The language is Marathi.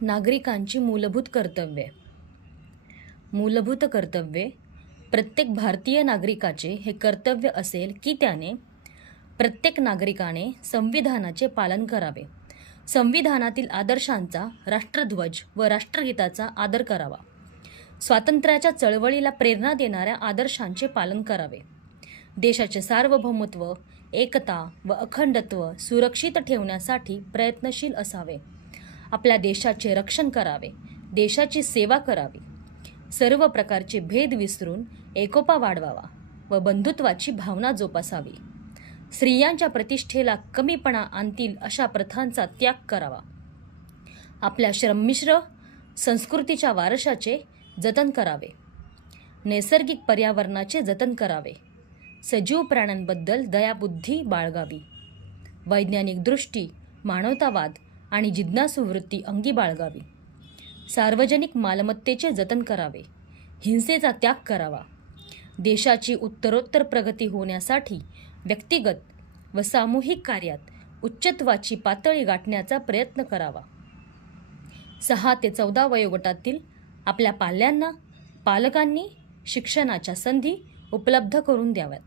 नागरिकांची मूलभूत कर्तव्ये. मूलभूत कर्तव्ये. प्रत्येक भारतीय नागरिकाचे हे कर्तव्य असेल की त्याने प्रत्येक नागरिकाने संविधानाचे पालन करावे, संविधानातील आदर्शांचा, राष्ट्रध्वज व राष्ट्रगीताचा आदर करावा, स्वातंत्र्याच्या चळवळीला प्रेरणा देणाऱ्या आदर्शांचे पालन करावे, देशाचे सार्वभौमत्व, एकता व अखंडत्व सुरक्षित ठेवण्यासाठी प्रयत्नशील असावे, आपल्या देशाचे रक्षण करावे, देशाची सेवा करावी, सर्व प्रकारचे भेद विसरून एकोपा वाढवावा व बंधुत्वाची भावना जोपासावी, स्त्रियांच्या प्रतिष्ठेला कमीपणा आणतील अशा प्रथांचा त्याग करावा, आपल्या श्रममिश्र संस्कृतीच्या वारशाचे जतन करावे, नैसर्गिक पर्यावरणाचे जतन करावे, सजीव प्राण्यांबद्दल दयाबुद्धी बाळगावी, वैज्ञानिक दृष्टी, मानवतावाद आणि जिज्ञासू वृत्ती अंगी बाळगावी, सार्वजनिक मालमत्तेचे जतन करावे, हिंसेचा त्याग करावा, देशाची उत्तरोत्तर प्रगती होण्यासाठी व्यक्तिगत व सामूहिक कार्यात उच्चत्वाची पातळी गाठण्याचा प्रयत्न करावा, 6 ते 14 वयोगटातील आपल्या पाल्यांना पालकांनी शिक्षणाच्या संधी उपलब्ध करून द्याव्यात.